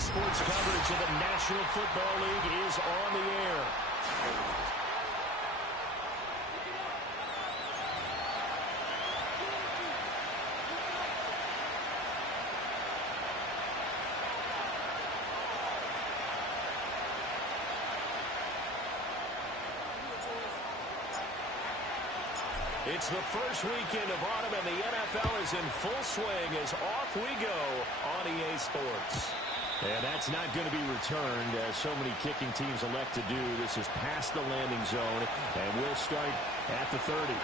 Sports coverage of the National Football League is on the air. It's the first weekend of autumn, and the NFL is in full swing as off we go on EA Sports. And that's not going to be returned, as so many kicking teams elect to do. This is past the landing zone, and we'll start at the 30.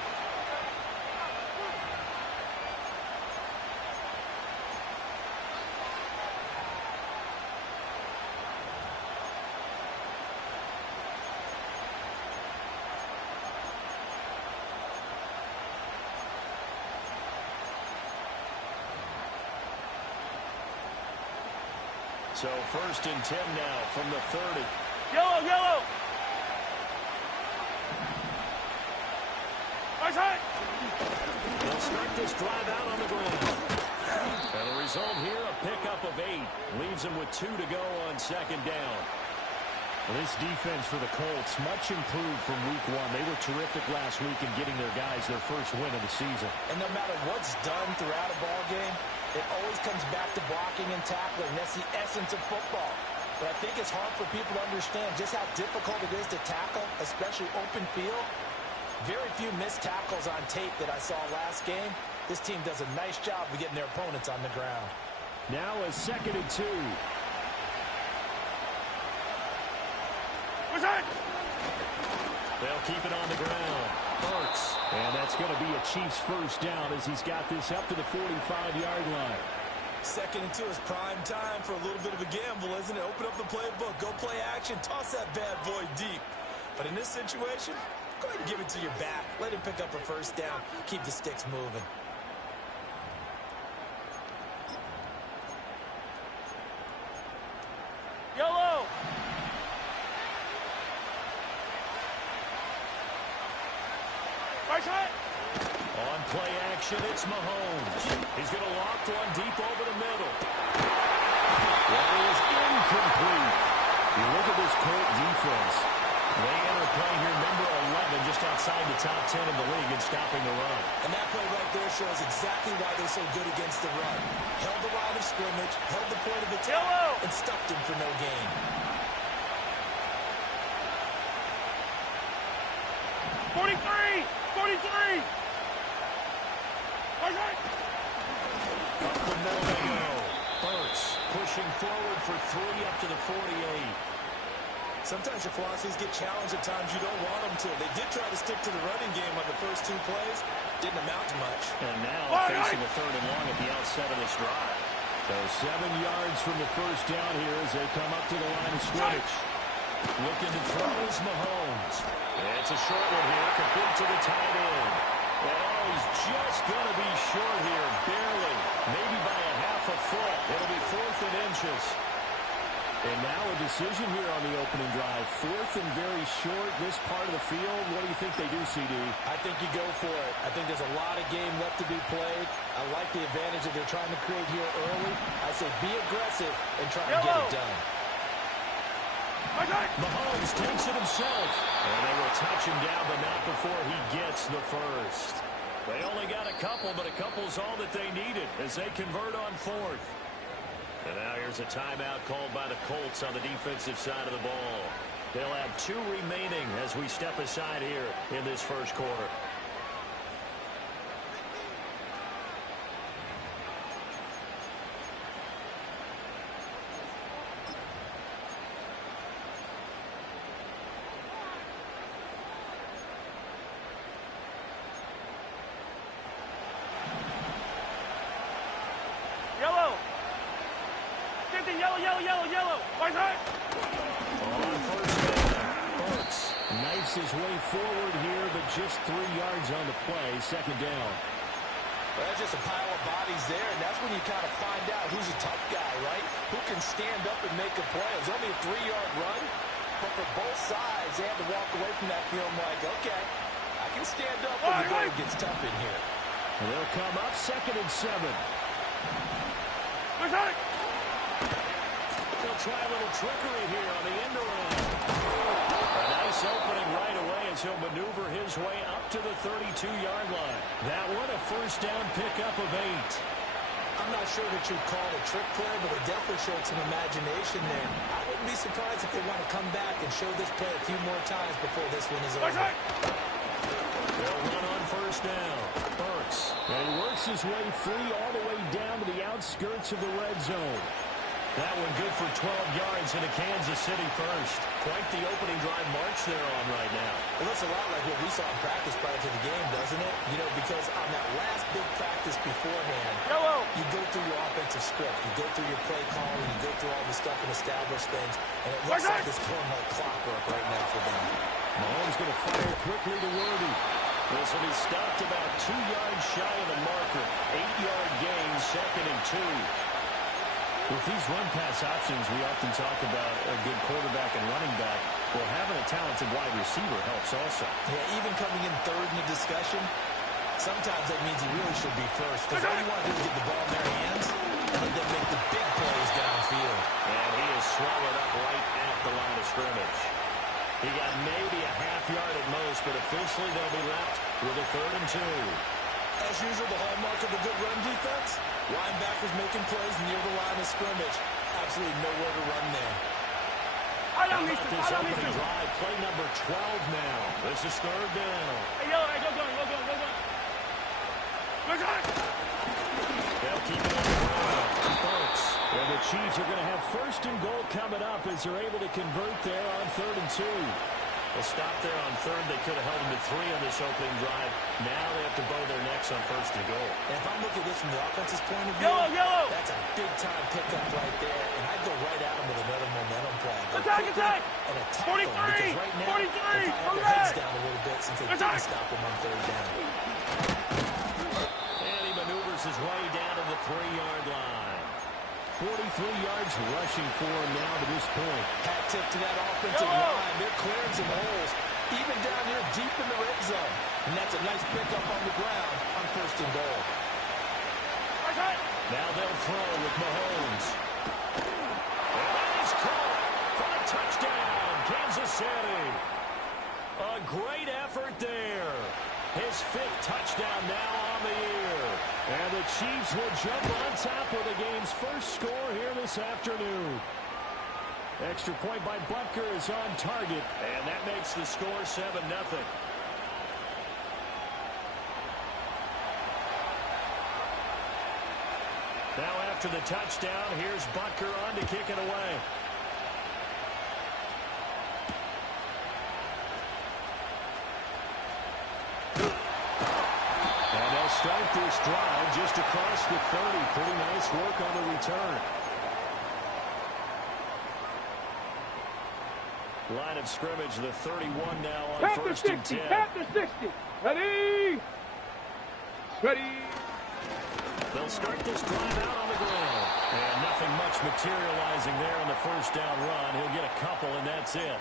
So 1st and 10 now from the 30. Yellow, yellow. Right side. They'll start this drive out on the ground. And the result here, a pickup of 8. Leaves them with 2 to go on 2nd down. Well, this defense for the Colts, much improved from week 1. They were terrific last week in getting their guys their first win of the season. And no matter what's done throughout a ball game, it always comes back to blocking and tackling. That's the essence of football. But I think it's hard for people to understand just how difficult it is to tackle, especially open field. Very few missed tackles on tape that I saw last game. This team does a nice job of getting their opponents on the ground. Now a 2nd and 2. They'll keep it on the ground. Hurts. And that's going to be a Chiefs first down as he's got this up to the 45-yard line. 2nd and 2 is prime time for a little bit of a gamble, isn't it? Open up the playbook, go play action, toss that bad boy deep. But in this situation, go ahead and give it to your back. Let him pick up a first down. Keep the sticks moving. Yellow. Right side. On play action, it's Mahomes. He's going to loft one deep over the middle. That is incomplete. You look at this Colt defense. They enter play here, number 11, just outside the top 10 in the league in stopping the run. And that play right there shows exactly why they're so good against the run. Held the line of scrimmage, held the point of attack, and stuffed him for no gain. '43. Up the middle they go. Hurts pushing forward for 3 up to the 48. Sometimes your philosophies get challenged at times you don't want them to. They did try to stick to the running game on the first 2 plays. Didn't amount to much. And now facing a 3rd and long at the outset of this drive. So 7 yards from the first down here as they come up to the line of scrimmage. Looking to throw is Mahomes. It's a short one here, complete to the tight end. And he's just going to be short here, barely, maybe by a half a foot. It'll be 4th and inches. And now a decision here on the opening drive. 4th and very short, this part of the field. What do you think they do, CD? I think you go for it. I think there's a lot of game left to be played. I like the advantage that they're trying to create here early. I say be aggressive and try and get it done. Mahomes takes it himself. And they will touch him down, but not before he gets the first. They only got a couple, but a couple's all that they needed as they convert on 4th. And now here's a timeout called by the Colts on the defensive side of the ball. They'll have 2 remaining as we step aside here in this first quarter. Yellow. Right side. On first down, Hurts knifes his way forward here, but just 3 yards on the play. 2nd down. Well, that's just a pile of bodies there, and that's when you kind of find out who's a tough guy, right? Who can stand up and make a play. It was only a 3-yard run, but for both sides, they had to walk away from that feeling like, okay, I can stand up when the game gets tough in here. And they'll come up 2nd and 7. Right side. They'll try a little trickery here on the end around. A nice opening right away as he'll maneuver his way up to the 32-yard line. That one a first down pickup of 8. I'm not sure that you'd call it a trick play, but it definitely showed some imagination there. I wouldn't be surprised if they want to come back and show this play a few more times before this one is over. They'll run on first down. Burks. And he works his way free all the way down to the outskirts of the red zone. That one good for 12 yards into Kansas City first. Quite the opening drive march they're on right now. It looks a lot like what we saw in practice prior to the game, doesn't it? You know, because on that last big practice beforehand, you go through your offensive script, you go through your play calling, you go through all the stuff and establish things, and it looks like it's going like clockwork right now for them. Mahomes going to fire quickly to Worthy. This will be stopped about 2 yards shy of the marker. 8-yard gain, 2nd and 2. With these run-pass options, we often talk about a good quarterback and running back. Well, having a talented wide receiver helps also. Yeah, even coming in third in the discussion, sometimes that means he really should be first. Because all you want to do is get the ball in their hands and let them make the big plays downfield. And he is swallowed up right at the line of scrimmage. He got maybe a half yard at most, but officially they'll be left with a 3rd and 2. As usual, the hallmark of a good run defense, linebackers making plays near the line of scrimmage. Absolutely nowhere to run there. How about this opening drive? Play number 12 now. This is 3rd down. Hey, go gun. They'll keep it on the ground. Folks. Well, the Chiefs are going to have 1st and goal coming up as they're able to convert there on 3rd and 2. A stop there on 3rd. They could have held them to 3 on this opening drive. Now they have to bow their necks on 1st and goal. And if I'm looking at this from the offense's point of view, that's a big-time pickup right there. And I'd go right at them with another momentum play. Attack! And attack them, because right now, they probably have their heads down a little bit since they didn't stop them on 3rd down. And he maneuvers his way down to the 3-yard line. 43 yards rushing for him now to this point. Hat tip to that offensive line. They're clearing some holes, even down here deep in the red zone. And that's a nice pickup on the ground on 1st and goal. Now they'll throw with Mahomes. And he's caught for the touchdown, Kansas City. A great effort there. His 5th touchdown now on the year. And the Chiefs will jump on top of the game's first score here this afternoon. Extra point by Butker is on target, and that makes the score 7-0. Now after the touchdown, here's Butker on to kick it away. Start this drive just across the 30. Pretty nice work on the return. Line of scrimmage, the 31 now on 1st and 10. At the 60. Ready? They'll start this drive out on the ground. And nothing much materializing there on the first down run. He'll get a couple, and that's it.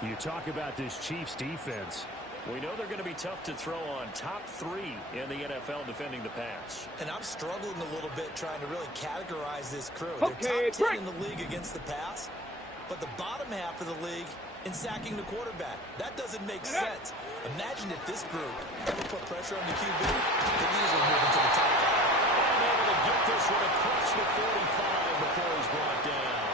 You talk about this Chiefs defense. We know they're going to be tough to throw on. Top 3 in the NFL defending the pass. And I'm struggling a little bit trying to really categorize this crew. Okay, they're top 10 in the league against the pass, but the bottom half of the league in sacking the quarterback. That doesn't make sense. Imagine if this group ever put pressure on the QB, they'd easily move into the top 5. And able to get this one across the 45 before he's brought down.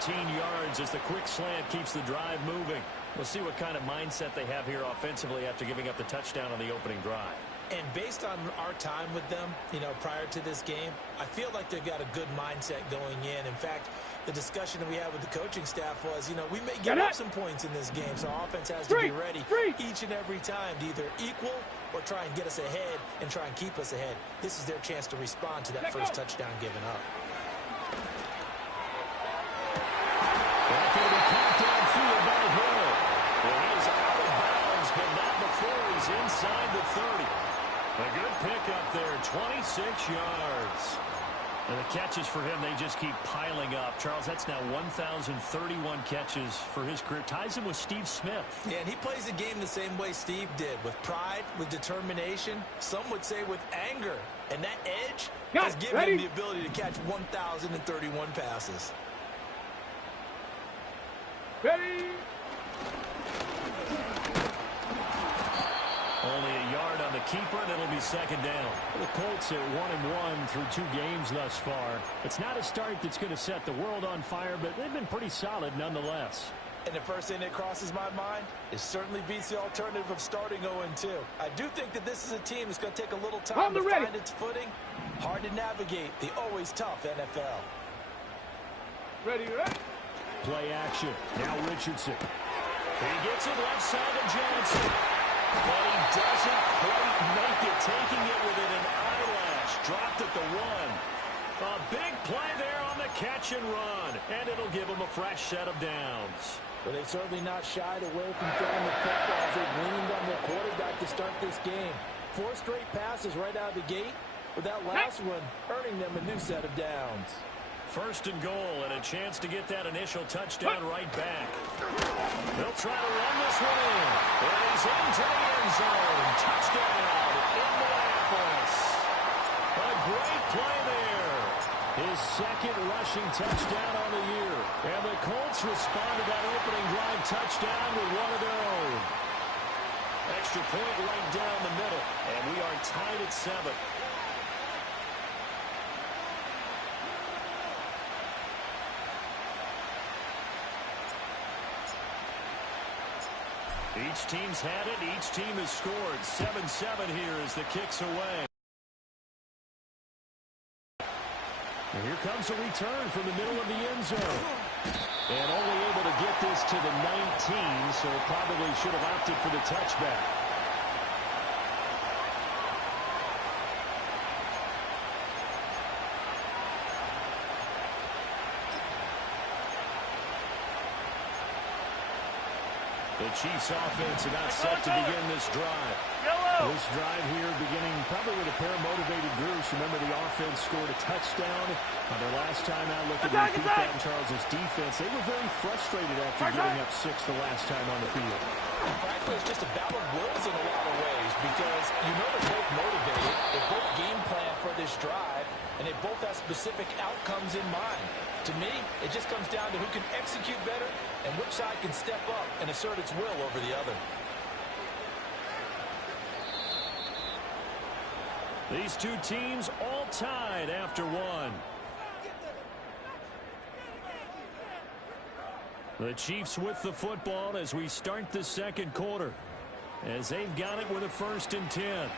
13 yards as the quick slant keeps the drive moving. We'll see what kind of mindset they have here offensively after giving up the touchdown on the opening drive. And based on our time with them, you know, prior to this game, I feel like they've got a good mindset going in. In fact, the discussion that we had with the coaching staff was, you know, we may give up some points in this game, so our offense has to be ready each and every time to either equal or try and get us ahead and try and keep us ahead. This is their chance to respond to that first touchdown given up. That's going to be caught downfield by Hill. Well, he is out of bounds, but not before he's inside the 30. A good pickup there, 26 yards. And the catches for him, they just keep piling up. Charles, that's now 1,031 catches for his career. Ties him with Steve Smith. Yeah, and he plays the game the same way Steve did, with pride, with determination, some would say with anger. And that edge has given him the ability to catch 1,031 passes. Ready. Only a yard on the keeper, and it'll be second down. The Colts at 1-1 through 2 games thus far. It's not a start that's going to set the world on fire, but they've been pretty solid nonetheless. And the first thing that crosses my mind is certainly beats the alternative of starting 0-2. I do think that this is a team that's going to take a little time to find its footing. Hard to navigate the always tough NFL. Ready. Play action. Now Richardson. He gets it left side to Johnson. But he doesn't quite make it, taking it within an eyelash. Dropped at the 1. A big play there on the catch and run. And it'll give him a fresh set of downs. But they certainly not shied away from throwing the football as they've leaned on their quarterback to start this game. 4 straight passes right out of the gate, with that last one earning them a new set of downs. First and goal, and a chance to get that initial touchdown right back. They'll try to run this one in. And he's into the end zone. Touchdown, Indianapolis. A great play there. His second rushing touchdown on the year. And the Colts respond to that opening drive touchdown with one of their own. Extra point right down the middle. And we are tied at 7. Each team's had it. Each team has scored. 7-7 here as the kick's away. And here comes a return from the middle of the end zone. And only able to get this to the 19, so probably should have opted for the touchback. The Chiefs offense about set to begin this drive. This drive here beginning probably with a pair of motivated groups. Remember, the offense scored a touchdown on their last time out. Looking to repeat that in Charles' defense. They were very frustrated after getting up 6 the last time on the field. Frankly, it's just a battle of wills in a lot of ways because you know they're both motivated. They both game plan for this drive, and they both have specific outcomes in mind. To me, it just comes down to who can execute better and which side can step up and assert its will over the other. These two teams all tied after 1. The Chiefs with the football as we start the second quarter, as they've got it with a 1st and 10.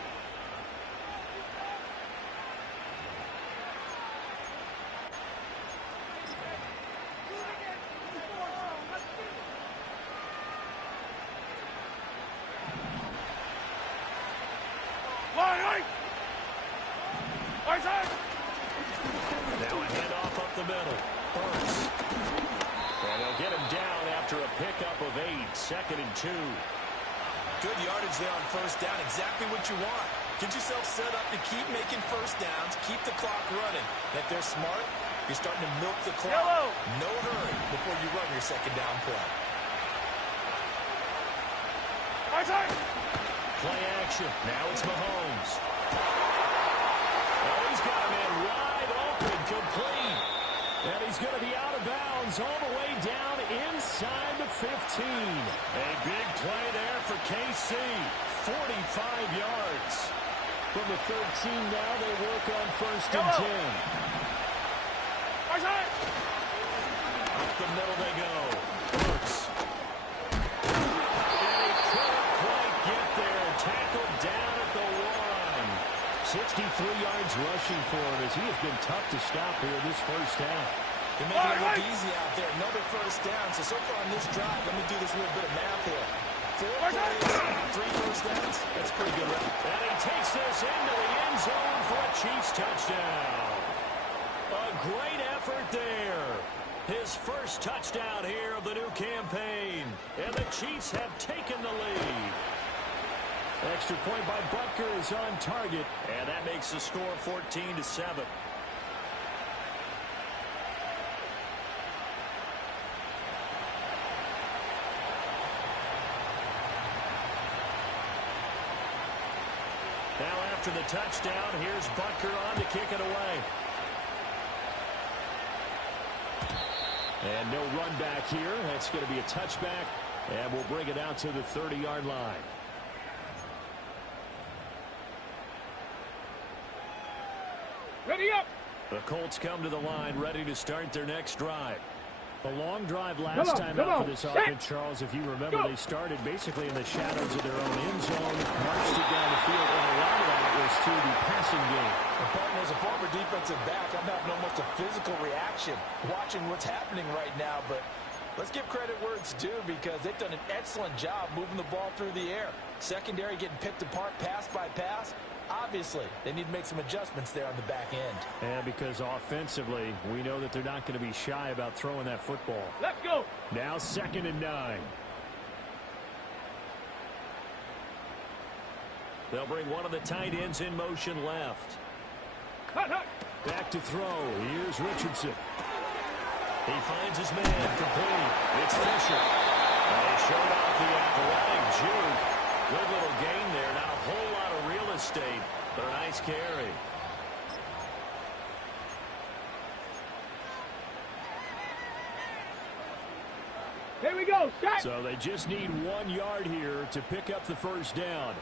Now a handoff up the middle. Burns. And they'll get him down after a pickup of 8. 2nd and 2. Good yardage there on 1st down. Exactly what you want. Get yourself set up to keep making 1st downs. Keep the clock running. And if they're smart, you're starting to milk the clock. No hurry before you run your 2nd down play. Play action. Now it's Mahomes. Oh, he's got a man wide open, complete. And he's going to be out of bounds all the way down inside the 15. A big play there for KC. 45 yards. From the 13 now, they work on 1st and 10. Up the middle they go. Burks. And he couldn't quite get there. Tackled down at the 1. 63 yards rushing for him as he has been tough to stop here this 1st half. They're making it look easy out there. Another 1st down. So far on this drive, let me do this little bit of math here. 4 plays, 3 1st downs. That's pretty good. And he takes this into the end zone for a Chiefs touchdown. A great effort there. His 1st touchdown here of the new campaign. And the Chiefs have taken the lead. Extra point by Butker is on target. And that makes the score 14-7. after the touchdown. Here's Butker on to kick it away. And no run back here. That's going to be a touchback, and we'll bring it out to the 30-yard line. Ready up. The Colts come to the line, ready to start their next drive. A long drive last time out for this offense, Charles. If you remember, they started basically in the shadows of their own end zone, marched it down the field, and a lot of that was to the passing game. Partner, as a former defensive back, I'm having almost a physical reaction watching what's happening right now, but let's give credit where it's due because they've done an excellent job moving the ball through the air. Secondary getting picked apart pass by pass. Obviously, they need to make some adjustments there on the back end. And because offensively, we know that they're not going to be shy about throwing that football. Let's go. Now 2nd and 9. They'll bring one of the tight ends in motion left. Hut, hut. Back to throw. Here's Richardson. He finds his man. Complete. It's Fisher. And they showed off the athletic juke. Good little gain there. Not a whole lot of real estate, but a nice carry. Here we go. Set. So they just need 1 yard here to pick up the first down.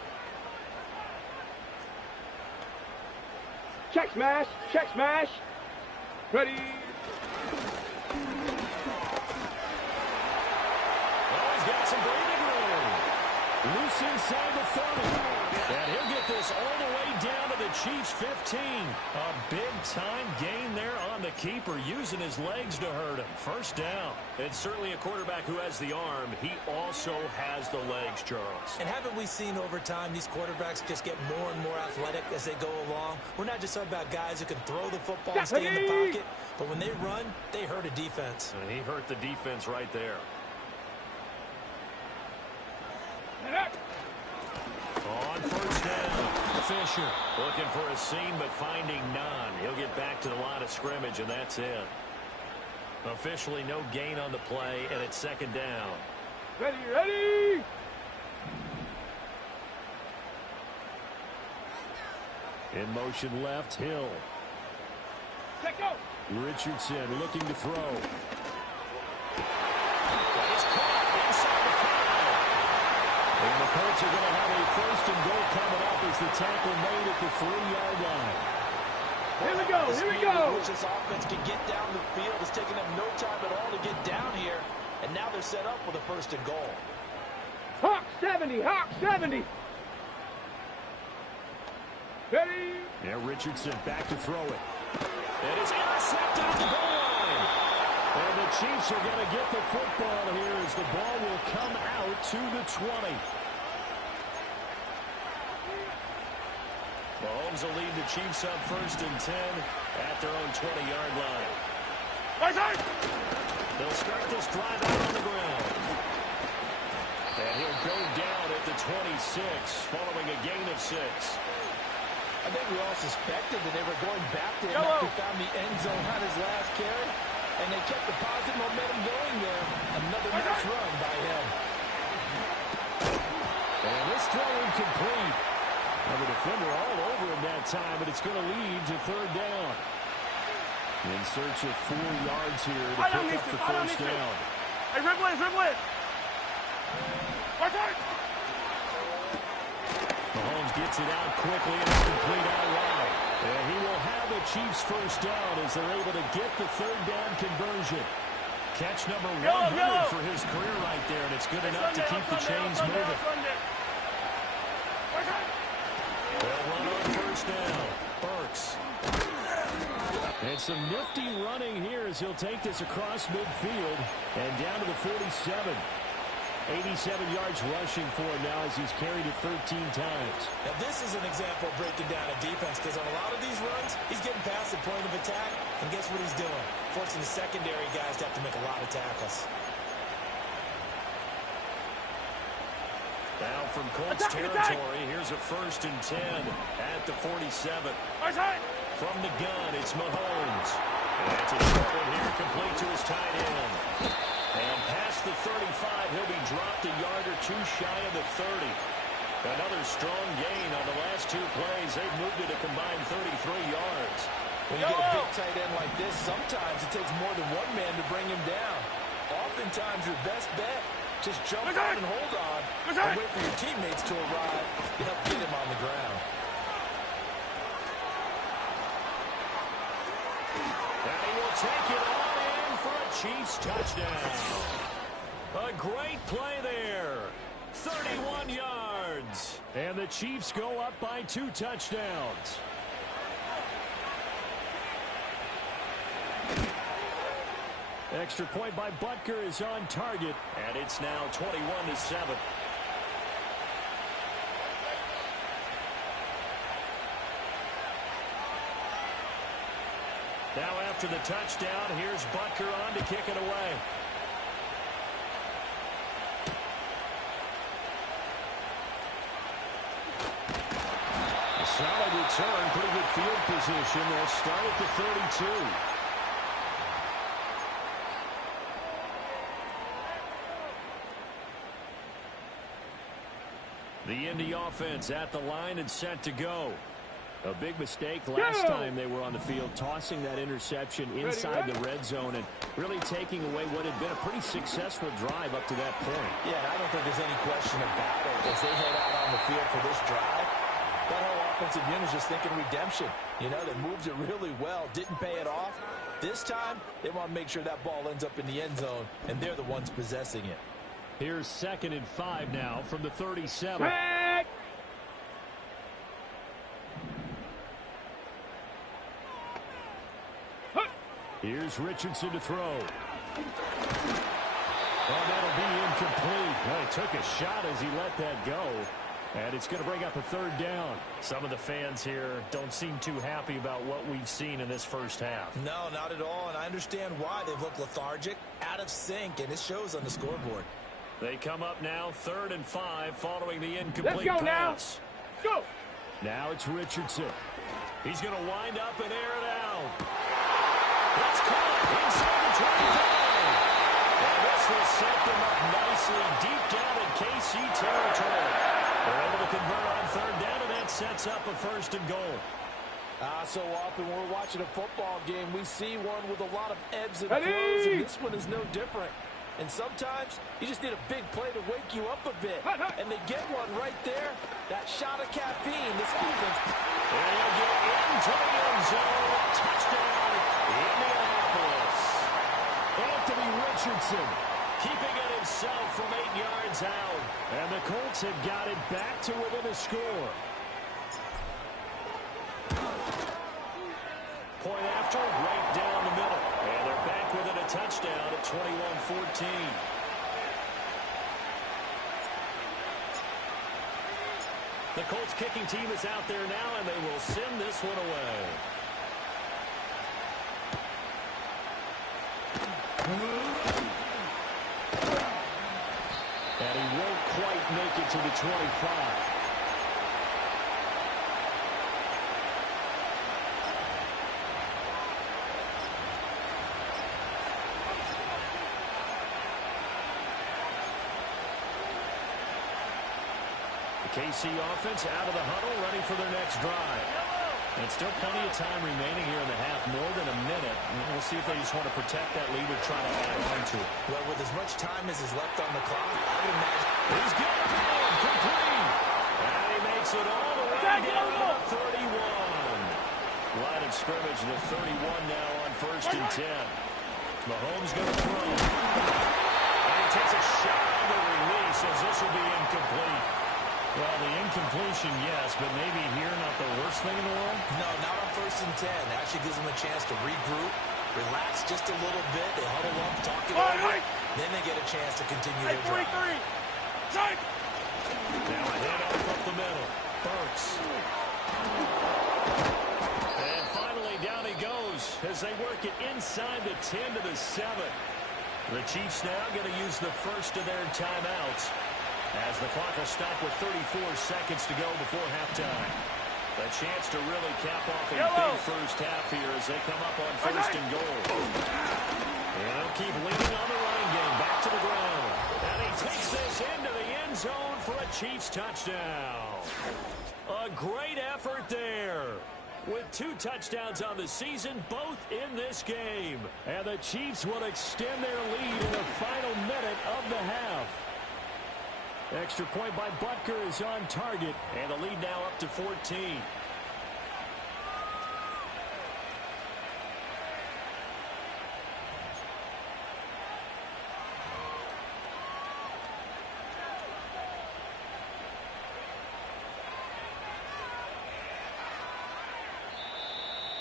Check smash. Check smash. Ready. Oh, he's got some breathing room. Loose inside the 30. And he'll get this all the way down to the Chiefs' 15. A big-time gain there on the keeper, using his legs to hurt him. First down. It's certainly a quarterback who has the arm. He also has the legs, Charles. And haven't we seen over time these quarterbacks just get more and more athletic as they go along? We're not just talking about guys who can throw the football and stay in the pocket, but when they run, they hurt a defense. And he hurt the defense right there. On first down, Fisher looking for a seam but finding none. He'll get back to the line of scrimmage, and that's it. Officially no gain on the play, and it's 2nd down. Ready, ready. In motion left, Hill. Let go. Richardson looking to throw. And the Colts are going to have a 1st and goal coming up as the tackle made at the 3-yard line. Here we go. Here we go. Which this offense can get down the field. It's taking them no time at all to get down here. And now they're set up with a 1st and goal. Hawk 70. Hawk 70. Ready. Yeah, Richardson back to throw it. It is intercepted at the goal line. And the Chiefs are going to get the football here as the ball will come out to the 20. Mahomes will lead the Chiefs up 1st and 10 at their own 20-yard line. They'll start this drive out on the ground. And he'll go down at the 26 following a gain of 6. I think we all suspected that they were going back to him after he found the end zone on his last carry. And they kept the positive momentum going there. Another nice run by him. And this throw incomplete. Now the defender all over him that time, but it's going to lead to 3rd down. In search of 4 yards here to pick up the first down. Hey, dribble it, dribble it. Mahomes gets it out quickly, and it's complete outright. And he will have a Chiefs first down as they're able to get the 3rd down conversion. Catch number 100 for his career right there, and it's good enough to keep the chains moving. They'll run on first down. Burks. And some nifty running here as he'll take this across midfield and down to the 47. 87 yards rushing for him now as he's carried it 13 times. Now this is an example of breaking down a defense because on a lot of these runs, he's getting past the point of attack, and guess what he's doing? Forcing the secondary guys to have to make a lot of tackles. Now from Colts territory, here's a 1st and 10 at the 47. From the gun, it's Mahomes. And that's a short one here, complete to his tight end. And past the 35, he'll be dropped a yard or two shy of the 30. Another strong gain on the last last two plays, they've moved it a combined 33 yards. When you get a big tight end like this, sometimes it takes more than one man to bring him down. Oftentimes, your best bet, just jump on and hold on and wait for your teammates to arrive to help get him on the ground. And he will take it all in for a Chiefs touchdown. A great play there. 31 yards. And the Chiefs go up by 2 touchdowns. Extra point by Butker is on target, and it's now 21-7. Now after the touchdown, here's Butker on to kick it away. A solid return, pretty good field position. They'll start at the 32. The Indy offense at the line and set to go. A big mistake last time they were on the field, tossing that interception inside the red zone and really taking away what had been a pretty successful drive up to that point. Yeah, and I don't think there's any question about it. As they head out on the field for this drive, that whole offensive unit is just thinking redemption. You know, they moved it really well, didn't pay it off. This time, they want to make sure that ball ends up in the end zone, and they're the ones possessing it. Here's 2nd and 5 now from the 37. Here's Richardson to throw. Oh, that'll be incomplete. Well, he took a shot as he let that go. And it's going to bring up a 3rd down. Some of the fans here don't seem too happy about what we've seen in this first half. No, not at all, and I understand why. They've looked lethargic, out of sync, and it shows on the scoreboard. They come up now 3rd and 5 following the incomplete Let's go pass. Now. Go. Now it's Richardson. He's going to wind up and air it out. It's caught inside the 25. And this will set them up nicely deep down in KC territory. They're able to convert on 3rd down, and that sets up a 1st and goal. So often when we're watching a football game, we see one with a lot of ebbs and flows, and this one is no different. And sometimes you just need a big play to wake you up a bit. And they get one right there. That shot of caffeine, this defense. And he'll get into the end zone. Touchdown, Indianapolis. Anthony Richardson keeping it himself from 8 yards out. And the Colts have got it back to within a score. Point after, right down the middle. And they're back within a touchdown at 21-14. The Colts kicking team is out there now, and they will send this one away. And he won't quite make it to the 25. KC offense out of the huddle, ready for their next drive. And still plenty of time remaining here in the half, more than a minute. We'll see if they just want to protect that lead or try to add on to it. Well, with as much time as is left on the clock, I would imagine. He's got it in, complete. And he makes it all the way down to the 31. Line of scrimmage to 31 now on 1st and 10. Mahomes going to throw. And he takes a shot on the release as this will be incomplete. Well, the incompletion, yes, but maybe here not the worst thing in the world? No, not on 1st and 10. It actually gives them a chance to regroup, relax just a little bit. They huddle up, talk it over. Then they get a chance to continue their drive. Now a handoff up the middle. Burks. And finally down he goes as they work it inside the 10 to the 7. The Chiefs now going to use the first of their timeouts, as the clock will stop with 34 seconds to go before halftime. A chance to really cap off a big first half here as they come up on 1st and goal. And they'll keep leaning on the running game. Back to the ground. And he takes this into the end zone for a Chiefs touchdown. A great effort there. With 2 touchdowns on the season, both in this game. And the Chiefs will extend their lead in the final minute of the half. Extra point by Butker is on target. And the lead now up to 14.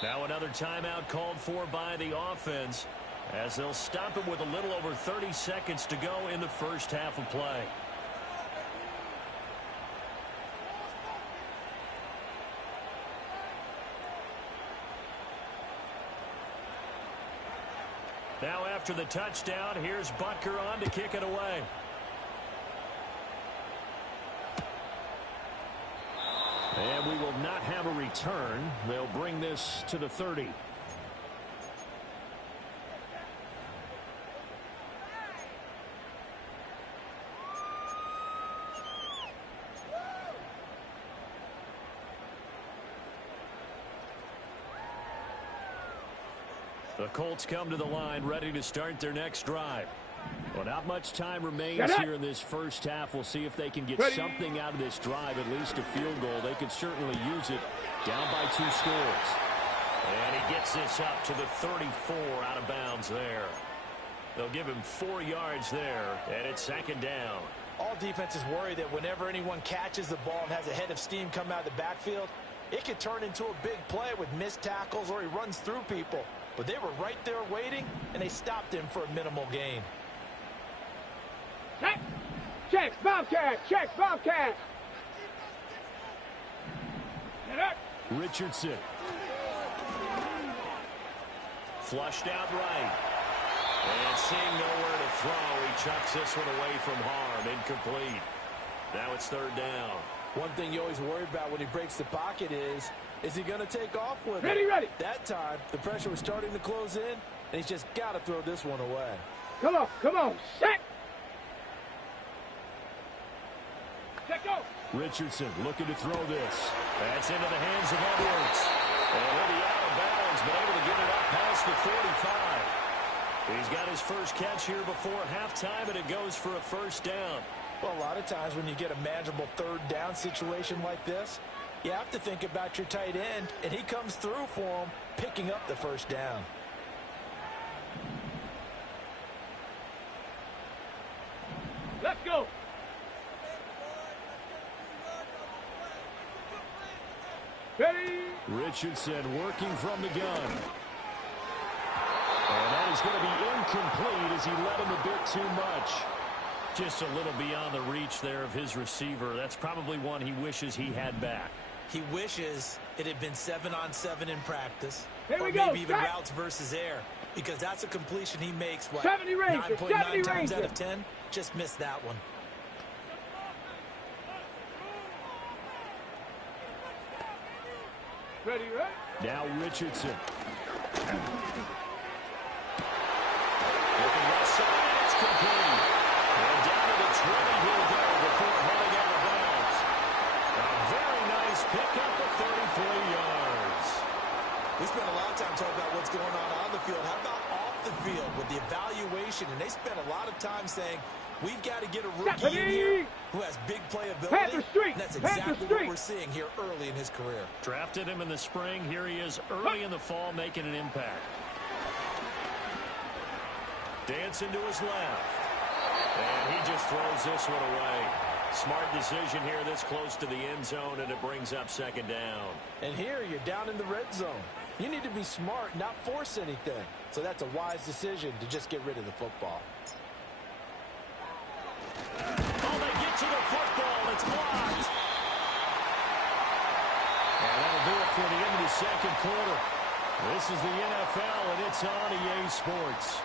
Now another timeout called for by the offense as they'll stop it with a little over 30 seconds to go in the first half of play. Now after the touchdown, here's Butker on to kick it away. And we will not have a return. They'll bring this to the 30. The Colts come to the line ready to start their next drive. Well, not much time remains here in this first half. We'll see if they can get something out of this drive, at least a field goal. They could certainly use it down by 2 scores. And he gets this up to the 34 out of bounds there. They'll give him 4 yards there, and it's 2nd down. All defenses worry that whenever anyone catches the ball and has a head of steam come out of the backfield, it could turn into a big play with missed tackles or he runs through people. But they were right there waiting, and they stopped him for a minimal gain. Checks, Bobcat! Checks, Bobcat! Richardson. Flushed out right. And seeing nowhere to throw, he chucks this one away from harm. Incomplete. Now it's 3rd down. One thing you always worry about when he breaks the pocket is he going to take off with it? Ready. That time, the pressure was starting to close in, and he's just got to throw this one away. Come on, set! Set, go! Richardson looking to throw this. That's into the hands of Edwards. And he'll be out of bounds, but able to get it up past the 45. He's got his first catch here before halftime, and it goes for a 1st down. Well, a lot of times when you get a manageable 3rd down situation like this, you have to think about your tight end, and he comes through for him, picking up the 1st down. Let's go! Ready! Richardson working from the gun. And that is going to be incomplete as he led him a bit too much. Just a little beyond the reach there of his receiver. That's probably one he wishes he had back. He wishes it had been 7-on-7 in practice. Here or we go, maybe even set. routes versus air. Because that's a completion he makes, what, 70 Ranger, 9.9 times 70 out of 10? Just missed that one. Ready? Now Richardson. Looking left side, it's complete. And down to the 20 he'll go before heading out of bounds. A very nice pickup of 33 yards. We spent a lot of time talking about what's going on the field. How about off the field with the evaluation? And they spent a lot of time saying, we've got to get a rookie in here who has big playability. And that's exactly what we're seeing here early in his career. Drafted him in the spring. Here he is early in the fall making an impact. Dancing to his left. And he just throws this one away. Smart decision here this close to the end zone, and it brings up 2nd down. And here you're down in the red zone. You need to be smart, not force anything. So that's a wise decision to just get rid of the football. Oh, they get to the football. It's blocked. And that'll do it for the end of the 2nd quarter. This is the NFL, and it's on EA Sports.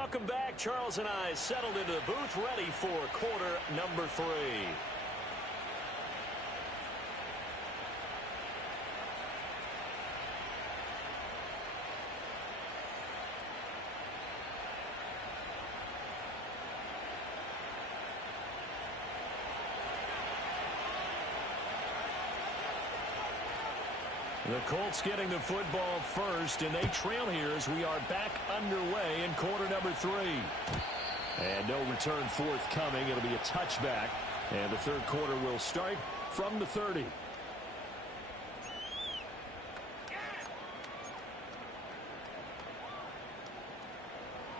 Welcome back. Charles and I settled into the booth ready for quarter number 3. The Colts getting the football first, and they trail here as we are back underway in quarter number 3. And no return forthcoming. It'll be a touchback, and the third quarter will start from the 30.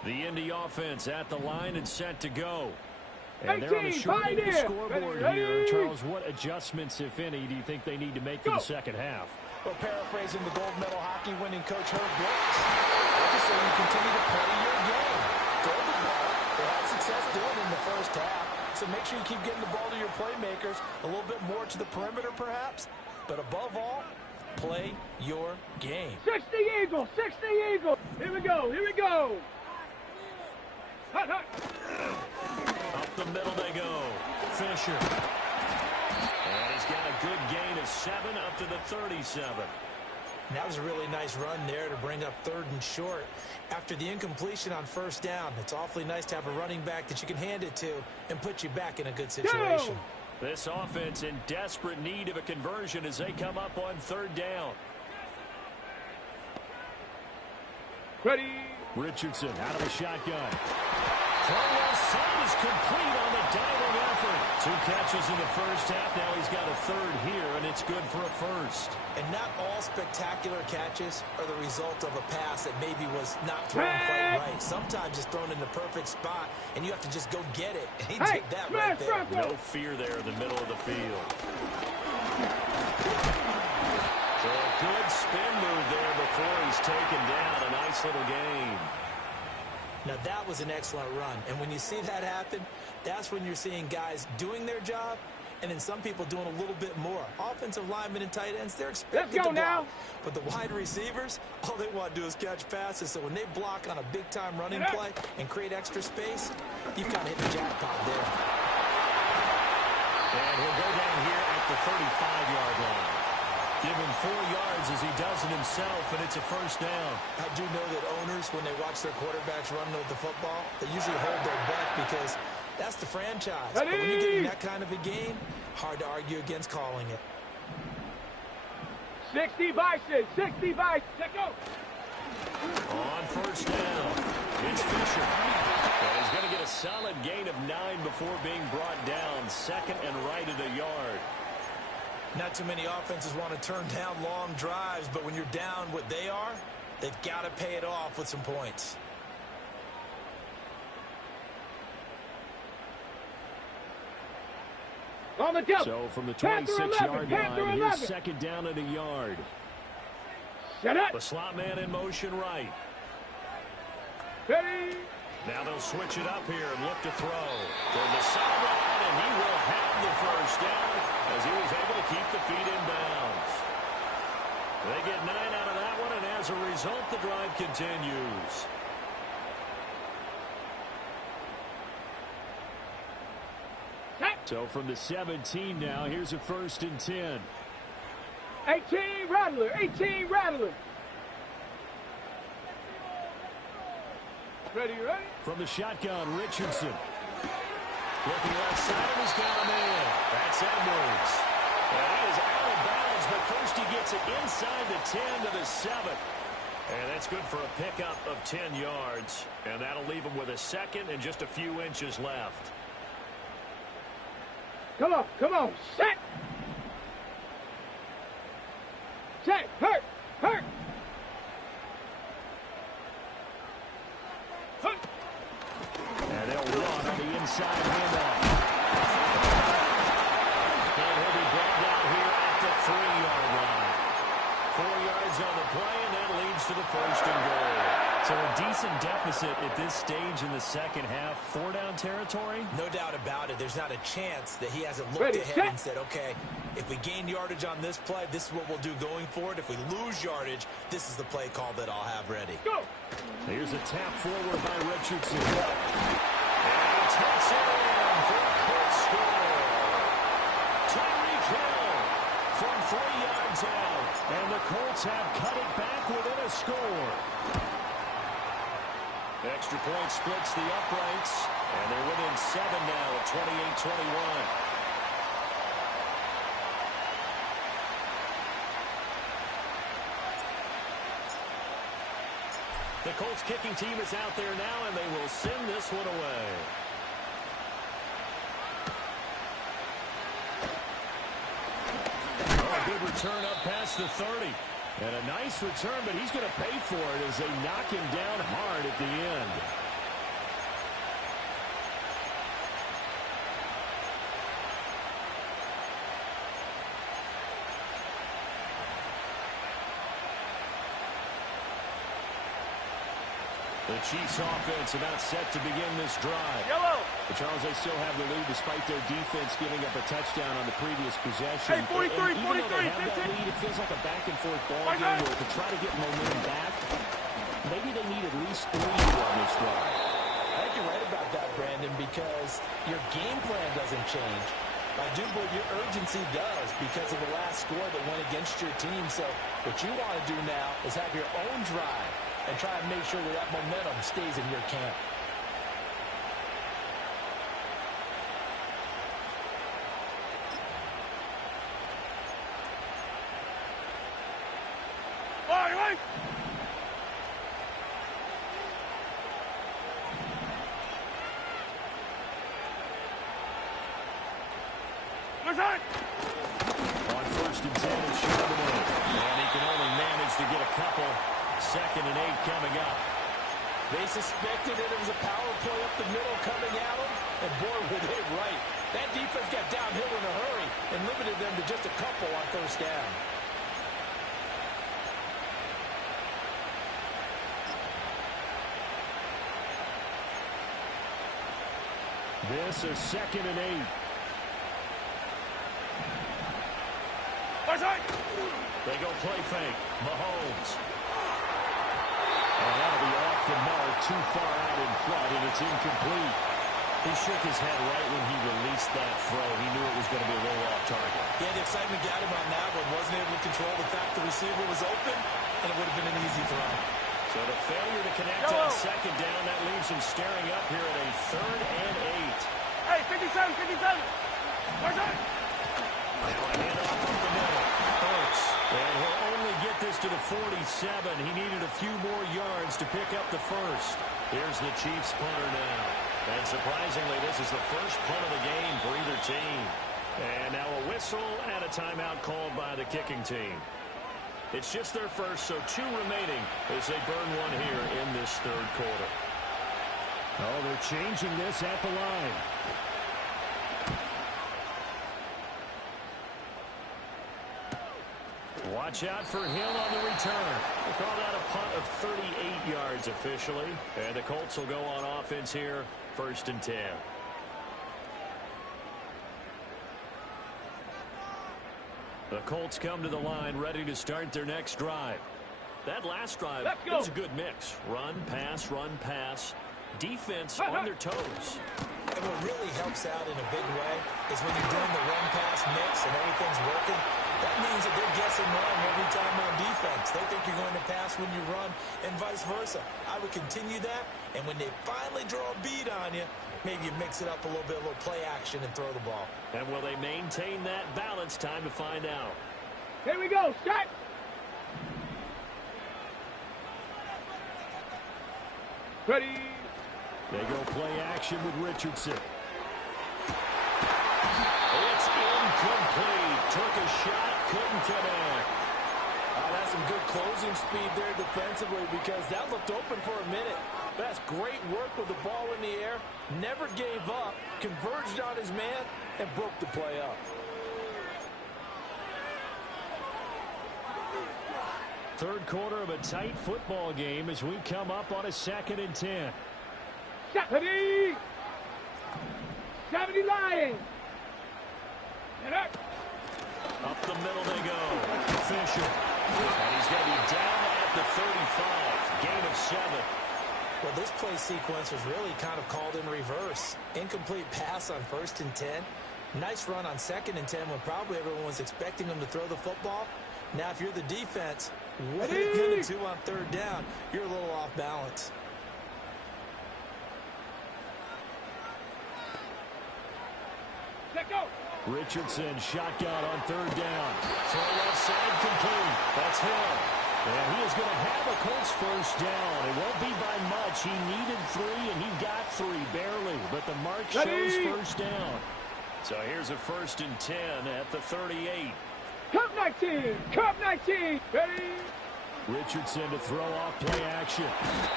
The Indy offense at the line and set to go. And they're on the short end of the scoreboard here. Charles, what adjustments, if any, do you think they need to make for the second half? Well, paraphrasing the gold medal hockey winning coach Herb Brooks, I just say you continue to play your game. Throw the ball. They had success doing it in the first half. So make sure you keep getting the ball to your playmakers, a little bit more to the perimeter perhaps. But above all, play your game. 60 Eagles, 60 Eagles. Here we go, here we go. Hut, hut. Up the middle they go. Fisher. And he's got a good gain of 7 up to the 37. And that was a really nice run there to bring up 3rd and short. After the incompletion on first down, it's awfully nice to have a running back that you can hand it to and put you back in a good situation. This offense in desperate need of a conversion as they come up on 3rd down. Ready. Richardson out of the shotgun. Throw left side is complete on the diving effort. 2 catches in the first half. Now he's got a 3rd here, and it's good for a 1st. And not all spectacular catches are the result of a pass that maybe was not thrown quite right. Sometimes it's thrown in the perfect spot, and you have to just go get it. And he did that right there. No fear there in the middle of the field. So a good spin move there before he's taken down. A nice little gain. Now that was an excellent run. And when you see that happen, that's when you're seeing guys doing their job and then some people doing a little bit more. Offensive linemen and tight ends, they're expected to block. Now. But the wide receivers, all they want to do is catch passes. So when they block on a big-time running play and create extra space, you've kind of hit the jackpot there. And he'll go down here at the 35-yard line. Give him 4 yards as he does it himself, and it's a 1st down. I do know that owners, when they watch their quarterbacks run with the football, they usually hold their breath because that's the franchise. But when you're getting that kind of a game, hard to argue against calling it. 60 Bison, 60 Bison. Check go. On 1st down, it's Fisher. And he's going to get a solid gain of 9 before being brought down. 2nd and right at a yard. Not too many offenses want to turn down long drives, but when you're down what they are, they've got to pay it off with some points. On the jump. So from the 26-yard line, here's 2nd down and a yard. Shut up. The slot man in motion right. Ready. Now they'll switch it up here and look to throw. Toward the sideline, and he will have the 1st down as he was able to keep the feet in bounds. They get 9 out of that one, and as a result, the drive continues. So from the 17 now, here's a 1st and 10. 18 Rattler, 18 Rattler. Ready, ready? From the shotgun, Richardson. Looking left side, and he's got a man. That's Edwards. And he is out of bounds, but first he gets it inside the 10 to the 7. And that's good for a pickup of 10 yards. And that'll leave him with a 2nd and just a few inches left. Come on, set. Set, hurt. And they'll run on the inside handoff. And he'll be brought down here at the 3-yard line. 4 yards on the play, and that leads to the 1st and goal. So a decent deficit at this stage in the second half. 4-down territory? No doubt about it. There's not a chance that he hasn't looked ahead and said, okay, if we gain yardage on this play, this is what we'll do going forward. If we lose yardage, this is the play call that I'll have ready. Go! Here's a tap forward by Richardson. And he takes it in for a Colt score. Tyreek Hill from 3 yards out. And the Colts have cut it back within a score. Extra point splits the uprights. And they're within 7 now at 28-21. The Colts kicking team is out there now, and they will send this one away. Oh, a good return up past the 30. And a nice return, but he's going to pay for it as they knock him down hard at the end. The Chiefs offense about set to begin this drive. Yellow. But Charles, they still have the lead despite their defense giving up a touchdown on the previous possession. Hey, 43, and even 43, though they have 15. that lead, it feels like a back-and-forth ball game where to try to get momentum back, maybe they need at least 3 on this drive. I think you're right about that, Brandon, because your game plan doesn't change. I do believe your urgency does because of the last score that went against your team. So what you want to do now is have your own drive and try and make sure that that momentum stays in your camp. All right. On first and 10, it's Charbonnet. And he can only manage to get a couple. 2nd and 8 coming up. They suspected it was a power play up the middle coming at them, and boy, were they right. That defense got downhill in a hurry and limited them to just a couple on first down. This is 2nd and 8. They go play fake. Mahomes. And that'll be off the mark, too far out in front, and it's incomplete. He shook his head right when he released that throw. He knew it was going to be a little off target. Yeah, the excitement got him on that one. Wasn't able to control the fact the receiver was open, and it would have been an easy throw. So the failure to connect on 2nd down, that leaves him staring up here at a 3rd and 8. Hey, 57, 57. Where's that? Now a handoff up the middle. Hurts. And he'll only get this to the 47. He needed a few more yards to pick up the first. Here's the Chiefs punter now. And surprisingly, this is the first punt of the game for either team. And now a whistle and a timeout called by the kicking team. It's just their first, so 2 remaining as they burn one here in this 3rd quarter. Oh, they're changing this at the line. Watch out for Hill on the return. They call that a punt of 38 yards officially. And the Colts will go on offense here, 1st and 10. The Colts come to the line ready to start their next drive. That last drive was a good mix. Run, pass. Defense on their toes. And what really helps out in a big way is when you're doing the run-pass mix and everything's working, that means that they're guessing wrong every time on defense. They think you're going to pass when you run and vice versa. I would continue that, and when they finally draw a beat on you, maybe you mix it up a little bit, a little play action and throw the ball. And will they maintain that balance? Time to find out. Here we go. Set. Ready. They go play action with Richardson. It's incomplete. Took a shot, couldn't connect. That's some good closing speed there defensively because that looked open for a minute. That's great work with the ball in the air. Never gave up, converged on his man, and broke the play up. Third quarter of a tight football game as we come up on a 2nd and 10. 70! 70 Lions! Get up! Up the middle they go. Fisher. And he's going to be down at the 35. Gain of 7. Well, this play sequence was really kind of called in reverse. Incomplete pass on 1st and 10. Nice run on 2nd and 10 when probably everyone was expecting him to throw the football. Now, if you're the defense, what are you going to do on 3rd down? You're a little off balance. Let go! Richardson shotgun on 3rd down. Throw left side complete. That's Hill. And he is going to have a Colts first down. It won't be by much. He needed 3, and he got 3, barely. But the mark shows first down. So here's a 1st and 10 at the 38. Cup 19! Cup 19! Ready? Richardson to throw off play action.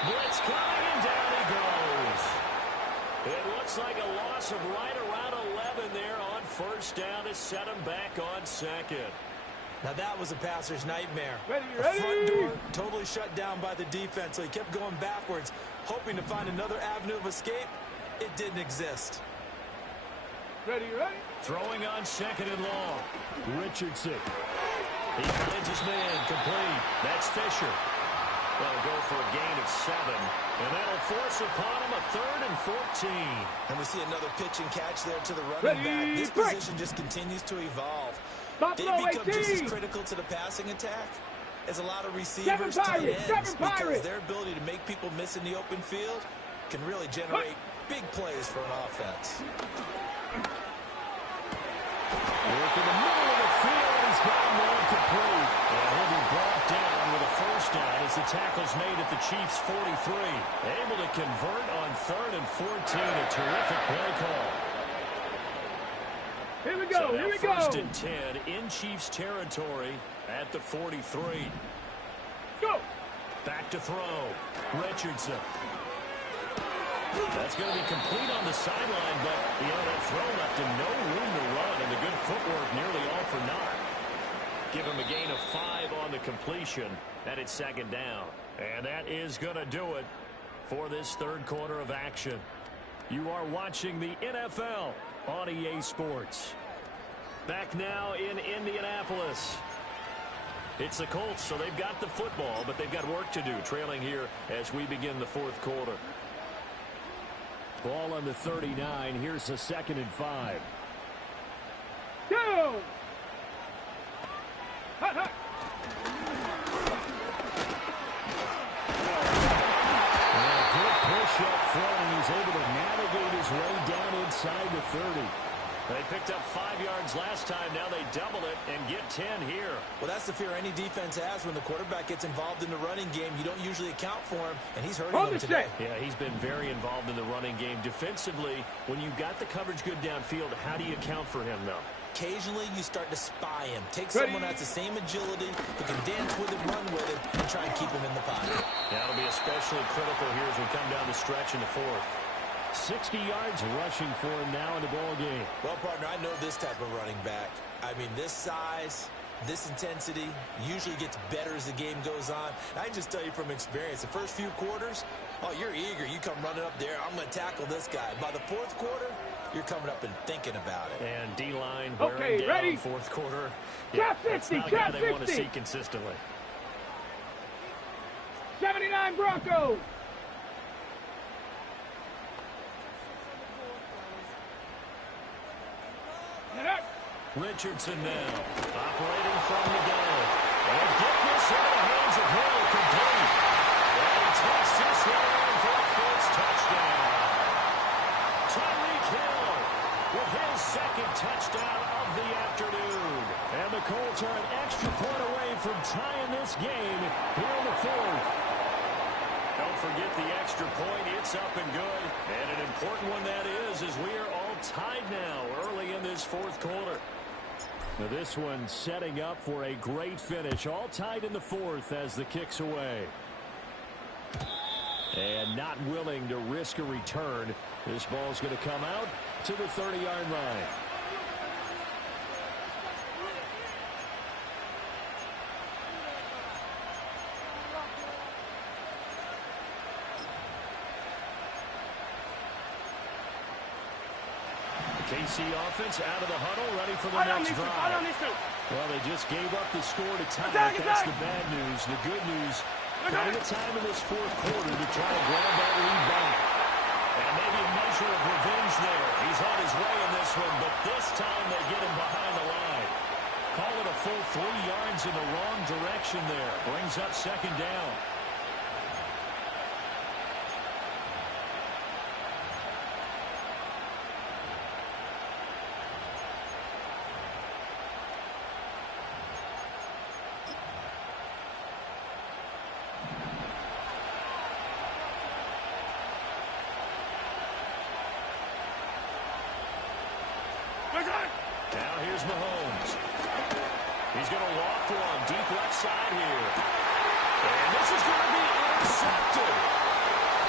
Blitz coming, and down he goes. It looks like a loss of right around 11 there on 1st down to set him back on 2nd. Now that was a passer's nightmare. Ready, the ready. front door totally shut down by the defense, so he kept going backwards, hoping to find another avenue of escape. It didn't exist. Ready, ready? Throwing on 2nd and long. Richardson. He finds his man complete. That's Fisher. They'll go for a gain of 7. And that'll force upon him a 3rd and 14. And we see another pitch and catch there to the running back. This position just continues to evolve. They become just as critical to the passing attack as a lot of receivers, tight ends, because their ability to make people miss in the open field can really generate big plays for an offense. Work in the middle of the field. He's got him all complete. And he'll be brought down with a first down as the tackle's made at the Chiefs' 43. Able to convert on 3rd and 14. A terrific play call. Here we go, so here we go. 1st and 10 in Chiefs territory at the 43. Go. Back to throw. Richardson. That's going to be complete on the sideline, but, that throw left him no room to run, and the good footwork nearly all for naught. Give him a gain of 5 on the completion, and it's 2nd down. And that is going to do it for this 3rd quarter of action. You are watching the NFL on EA Sports. Back now in Indianapolis. It's the Colts, so they've got the football, but they've got work to do, trailing here as we begin the 4th quarter. Ball on the 39. Here's the 2nd and 5. Go! Hot, hot. Good push up front, and he's able to navigate his way down inside the 30. They picked up 5 yards last time. Now they double it and get 10 here. Well, that's the fear any defense has when the quarterback gets involved in the running game. You don't usually account for him, and he's hurting them today. Yeah, he's been very involved in the running game. Defensively, when you got the coverage good downfield, how do you account for him, though? Occasionally, you start to spy him. Take someone that's the same agility, who can dance with it, run with it, and try and keep him in the pocket. That'll be especially critical here as we come down the stretch in the 4th. 60 yards rushing for him now in the ball game. Well, partner, I know this type of running back. I mean, this size, this intensity usually gets better as the game goes on. And I can just tell you from experience, the first few quarters, oh, you're eager. You come running up there, I'm going to tackle this guy. By the 4th quarter, you're coming up and thinking about it. And D-line wearing down ready? 4th quarter. Yeah, that's not a guy they want to see consistently. 79 Broncos. Richardson now, operating from the gun. And get this into the hands of Hill, complete. And he takes this one for a Colts touchdown. Tyreek Hill with his 2nd touchdown of the afternoon. And the Colts are an extra point away from tying this game here in the 4th. Don't forget the extra point. It's up and good. And an important one that is, as we are all tied now early in this 4th quarter. Now this one setting up for a great finish. All tied in the 4th as the kick's away. And not willing to risk a return. This ball's going to come out to the 30-yard line. KC offense out of the huddle, ready for the next drive. Well, they just gave up the score to tie it. That's the bad news. The good news, plenty of time in this fourth quarter to try to grab that lead back. And maybe a measure of revenge there. He's on his way in this one, but this time they get him behind the line. Call it a full 3 yards in the wrong direction there. Brings up second down. Now here's Mahomes. He's going to walk one deep left side here. And this is going to be intercepted.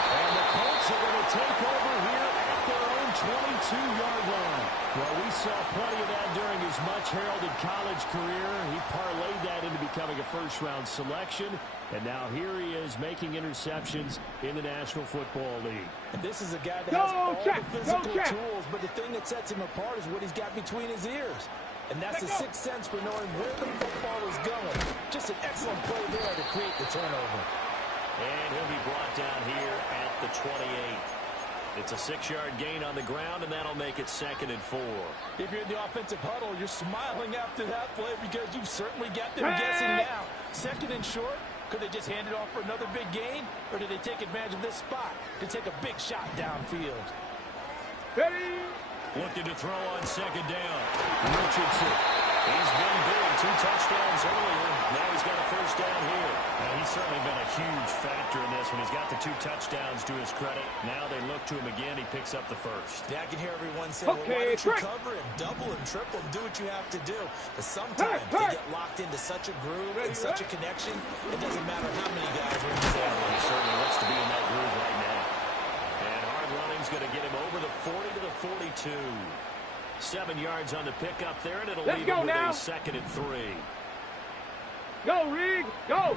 And the Colts are going to take over here at their own 22-yard line. Well, we saw plenty of that during his much-heralded college career. He parlayed that into becoming a first-round selection. And now here he is making interceptions in the National Football League. And this is a guy that has all the physical tools, but the thing that sets him apart is what he's got between his ears. And that's the sixth sense for knowing where the football is going. Just an excellent play there to create the turnover. And he'll be brought down here at the 28. It's a 6-yard gain on the ground, and that'll make it 2nd and 4. If you're in the offensive huddle, you're smiling after that play because you've certainly got them guessing now. 2nd and short. Could they just hand it off for another big gain? Or did they take advantage of this spot to take a big shot downfield? Ready? Looking to throw on 2nd down. Richardson. He's been big. 2 touchdowns earlier. Now he's got a first down here. He's certainly been a huge factor in this one. He's got the 2 touchdowns to his credit. Now they look to him again. He picks up the first. Yeah, I can hear everyone say, well, why don't you cover him, double him, triple him, do what you have to do. But sometimes they get locked into such a groove and such a connection, it doesn't matter how many guys are in the zone. He certainly looks to be in that groove right now. And hard running's going to get him over the 40 to the 42. 7 yards on the pickup there, and it'll leave him with a 2nd and 3. Go, Reed, go!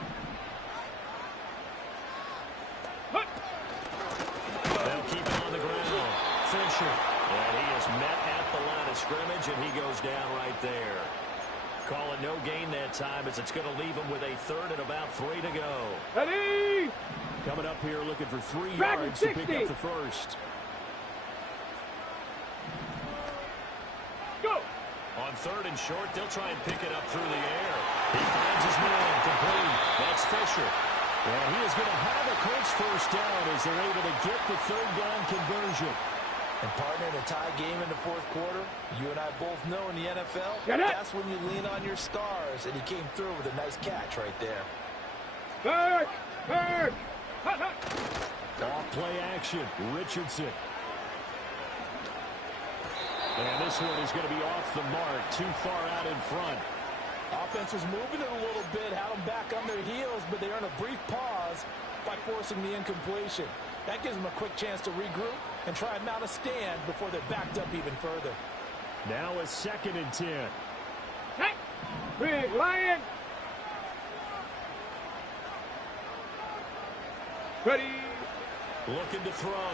They'll keep it on the ground. Fisher. And he is met at the line of scrimmage, and he goes down right there. Call it no gain that time, as it's going to leave him with a 3rd and about 3 to go. Ready? Coming up here looking for 3 yards to pick up the first. Go! On 3rd and short, they'll try and pick it up through the air. He finds his man complete. That's Fisher. And he is going to have a Colts first down as they're able to get the 3rd down conversion. And partner, in a tie game in the 4th quarter, you and I both know in the NFL, that's when you lean on your stars. And he came through with a nice catch right there. Back! Back! Off play action. Richardson. And this one is going to be off the mark, too far out in front. Offense was moving it a little bit, had them back on their heels, but they earned a brief pause by forcing the incompletion. That gives them a quick chance to regroup and try and mount a stand before they're backed up even further. Now a 2nd and 10. Hey! Big Lion! Ready? Looking to throw.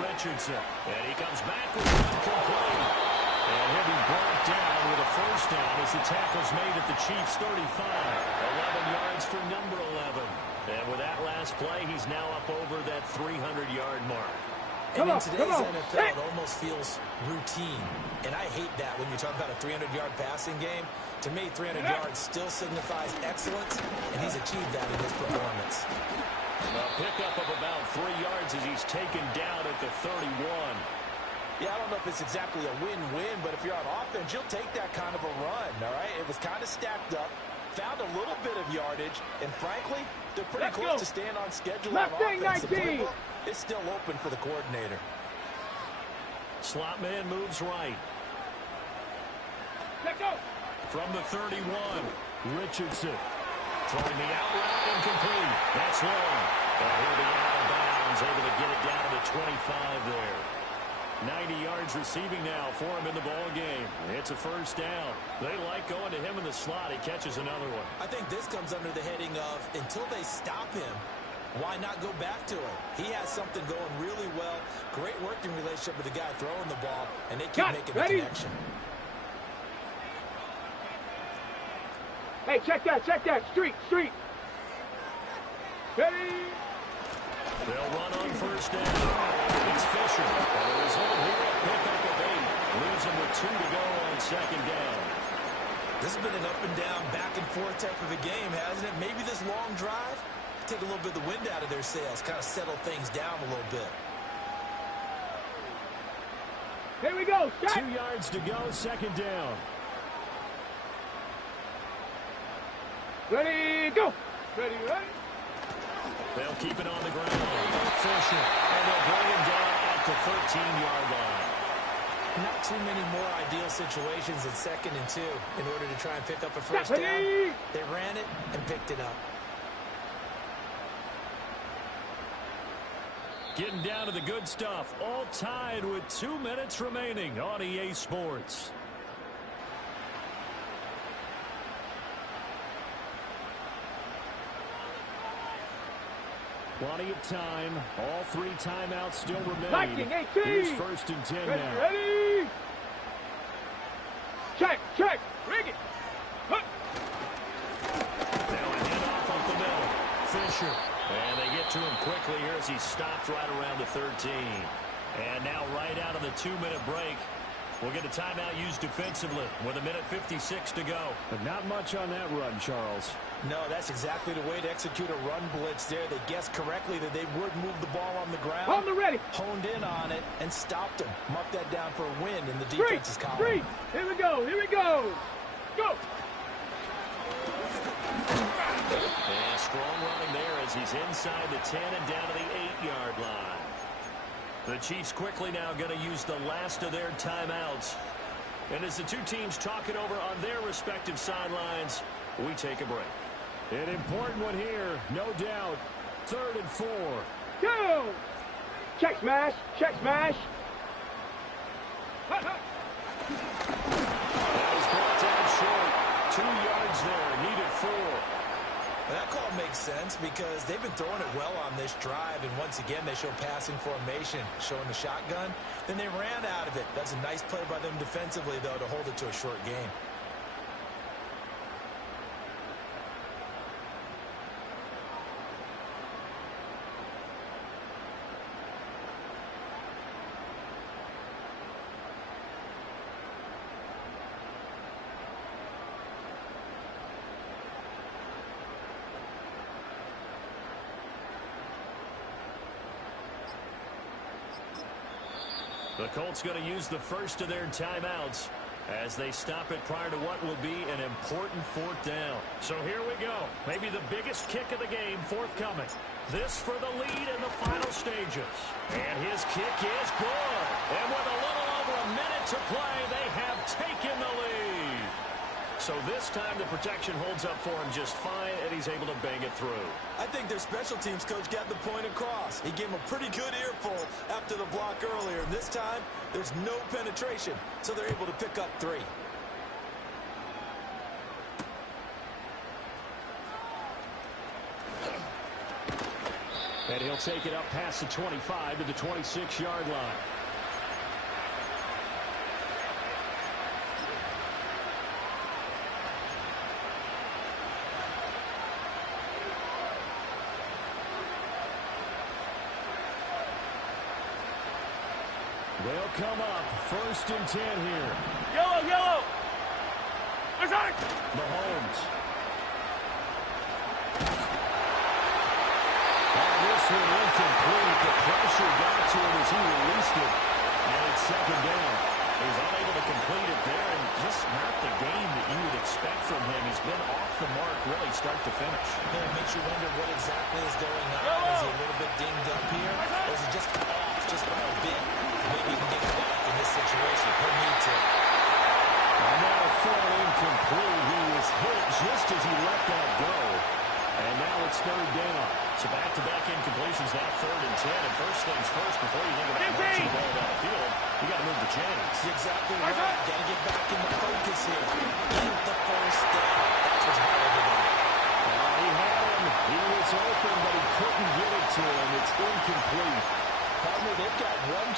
Richardson. And he comes back with one complete. And he'll be brought down with a first down as the tackle's made at the Chiefs' 35. 11 yards for number 11. And with that last play, he's now up over that 300-yard mark. And in today's NFL, it almost feels routine. And I hate that when you talk about a 300-yard passing game. To me, 300 yards still signifies excellence, and he's achieved that in his performance. A pickup of about 3 yards as he's taken down at the 31. Yeah, I don't know if it's exactly a win-win, but if you're on offense, you'll take that kind of a run, all right? It was kind of stacked up, found a little bit of yardage, and frankly, they're pretty close to staying on schedule on offense. The playbook is still open for the coordinator. Slot man moves right. Let's go! From the 31, Richardson. Throwing the out route incomplete. That's long. And he'll be out of bounds, able to get it down to the 25 there. 90 yards receiving now for him in the ball game. It's a first down. They like going to him in the slot. He catches another one. I think this comes under the heading of until they stop him, why not go back to it? He has something going really well. Great working relationship with the guy throwing the ball, and they keep making the connection. Hey, check that. Street. Ready? They'll run on first down. It's Fisher. And the result here, a pickup of 8. Leaves him with 2 to go on second down. This has been an up and down, back and forth type of a game, hasn't it? Maybe this long drive, take a little bit of the wind out of their sails, kind of settle things down a little bit. Here we go. Stop. 2 yards to go, second down. Ready, go. Ready. They'll keep it on the ground. Fisher, and they'll bring him down at the 13-yard line. Not too many more ideal situations in 2nd and 2 in order to try and pick up a first down. They ran it and picked it up. Getting down to the good stuff. All tied with 2 minutes remaining on EA Sports. Plenty of time. All 3 timeouts still remain. Here's 1st and 10 now. Ready? Check. Rig it. Now a handoff up the middle. Fisher. And they get to him quickly here as he stopped right around the 13. And now right out of the 2-minute break, we'll get a timeout used defensively with 1:56 to go. But not much on that run, Charles. No, that's exactly the way to execute a run blitz there. They guessed correctly that they would move the ball on the ground. On the ready. Honed in on it and stopped him. Marked that down for a win in the defense's column. Street. Here we go. Go. And strong running there as he's inside the 10 and down to the 8-yard line. The Chiefs quickly now going to use the last of their timeouts. And as the two teams talk it over on their respective sidelines, we take a break. An important one here, no doubt. 3rd and 4. Go. Check smash. That is brought down short. 2 yards there, needed 4. That call makes sense because they've been throwing it well on this drive, and once again they show passing formation, showing the shotgun. Then they ran out of it. That's a nice play by them defensively, though, to hold it to a short game. The Colts going to use the first of their timeouts as they stop it prior to what will be an important 4th down. So here we go. Maybe the biggest kick of the game forthcoming. This for the lead in the final stages. And his kick is good. And with a little over a minute to play, they have taken the lead. So this time the protection holds up for him just fine, and he's able to bang it through. I think their special teams coach got the point across. He gave him a pretty good earful after the block earlier. And this time, there's no penetration, so they're able to pick up 3. And he'll take it up past the 25 to the 26-yard line. They'll come up 1st and 10 here. Yellow. Where's that? Mahomes. And this one incomplete. The pressure got to him as he released it. And it's 2nd down. He's unable to complete it there, and just not the game that you would expect from him. He's been off the mark really start to finish. Yeah, it makes you wonder what exactly is going on. Is he a little bit dinged up here? Or is it just off, just by a bit? Maybe he can get it back in this situation. He'll need to. And now thrown incomplete. He was hit just as he let that go. And now it's 3rd down. So back-to-back incompletions, now 3rd and 10. And first things first, before you think about marching the ball down the field, you got to move the chains. You're exactly right. Got to get back in the focus here. Get the first down. That's what's hard to do. He had him. He was open, but he couldn't get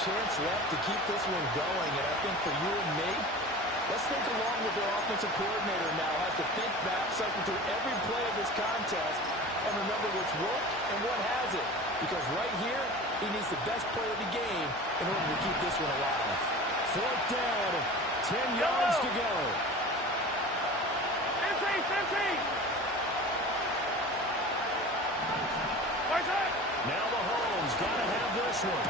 chance left to keep this one going, and I think for you and me, let's think along with their offensive coordinator now. Has to think back, cycle through every play of this contest, and remember what's worked and what hasn't. Because right here, he needs the best play of the game in order to keep this one alive. 4th down, 10 yards to go. 15. Now Mahomes got to have this one.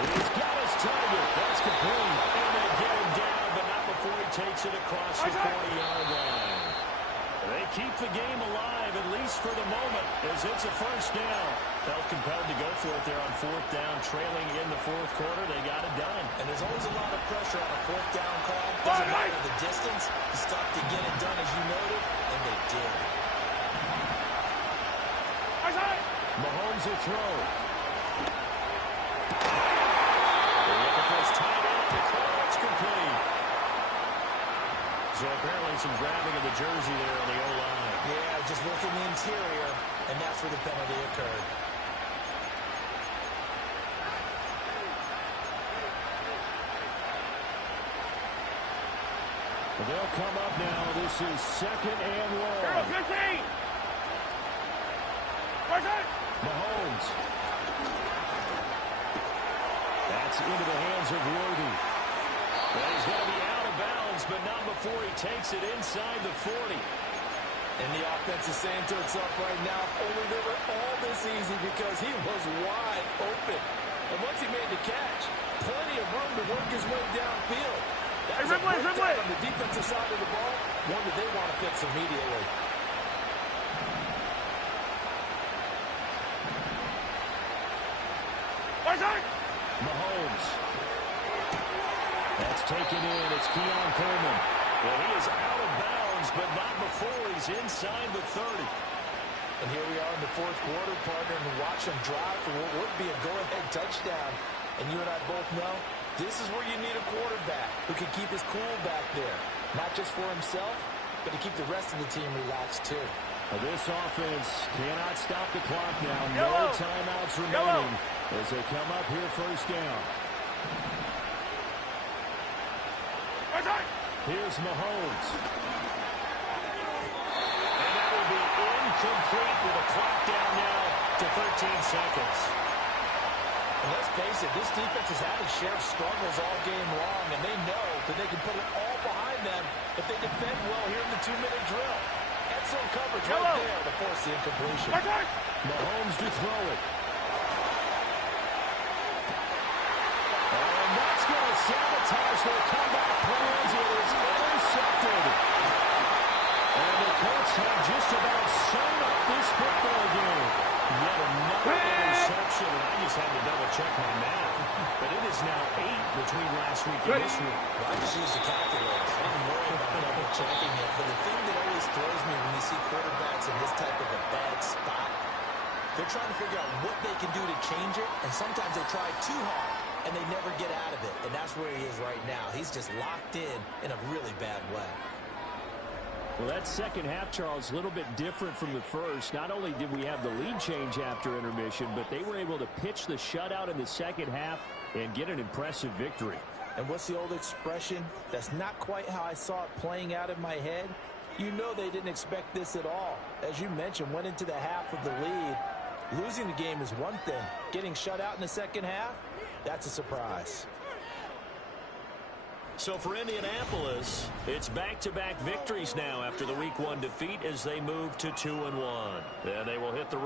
He's got his target. That's complete. And they get him down, but not before he takes it across the 40-yard line. They keep the game alive, at least for the moment, as it's a 1st down. Felt compelled to go for it there on 4th down, trailing in the 4th quarter. They got it done. And there's always a lot of pressure on a 4th down call. Doesn't matter the distance. You stop to get it done, as you noted, and they did. Mahomes will throw. They're looking for his tight end. The call, it's complete. So apparently some grabbing of the jersey there on the O-line. Yeah, just working the interior, and that's where the penalty occurred. They'll come up now. This is 2nd and long. 15. Mahomes. That's into the hands of Worthy. Well, he's going to be out of bounds, but not before he takes it inside the 40. And the offense is saying to itself right now, only they were all this easy because he was wide open. And once he made the catch, plenty of room to work his way downfield. That was a breakdown on the defensive side of the ball, one that they want to fix immediately. Mahomes. That's taken in. It's Keon Coleman. Well, he is out of bounds, but not before he's inside the 30. And here we are in the 4th quarter, partner, and watch him drive for what would be a go-ahead touchdown. And you and I both know this is where you need a quarterback who can keep his cool back there. Not just for himself, but to keep the rest of the team relaxed too. This offense cannot stop the clock now. No timeouts remaining as they come up here 1st down. Here's Mahomes. And that will be incomplete with a clock down now to 13 seconds. And let's face it, this defense has had its share of struggles all game long, and they know that they can put it all behind them if they defend well here in the 2-minute drill. Excellent coverage right there to force the incompletion. Mahomes to throw it. And that's going to sabotage their comeback plans. It is intercepted. And the Colts have just about sewn up this football game. Yet another interception, and I just had to double-check my math. But it is now 8 between last week and this week. Well, I just used the calculator. I didn't worry about double-checking it. But the thing that always throws me when you see quarterbacks in this type of a bad spot, they're trying to figure out what they can do to change it, and sometimes they try too hard, and they never get out of it. And that's where he is right now. He's just locked in a really bad way. Well, that 2nd half, Charles, a little bit different from the 1st. Not only did we have the lead change after intermission, but they were able to pitch the shutout in the 2nd half and get an impressive victory. And what's the old expression? That's not quite how I saw it playing out in my head. You know they didn't expect this at all. As you mentioned, went into the half with the lead. Losing the game is one thing. Getting shut out in the 2nd half, that's a surprise. So for Indianapolis, it's back-to-back victories now after the Week 1 defeat as they move to 2-1. Then they will hit the road.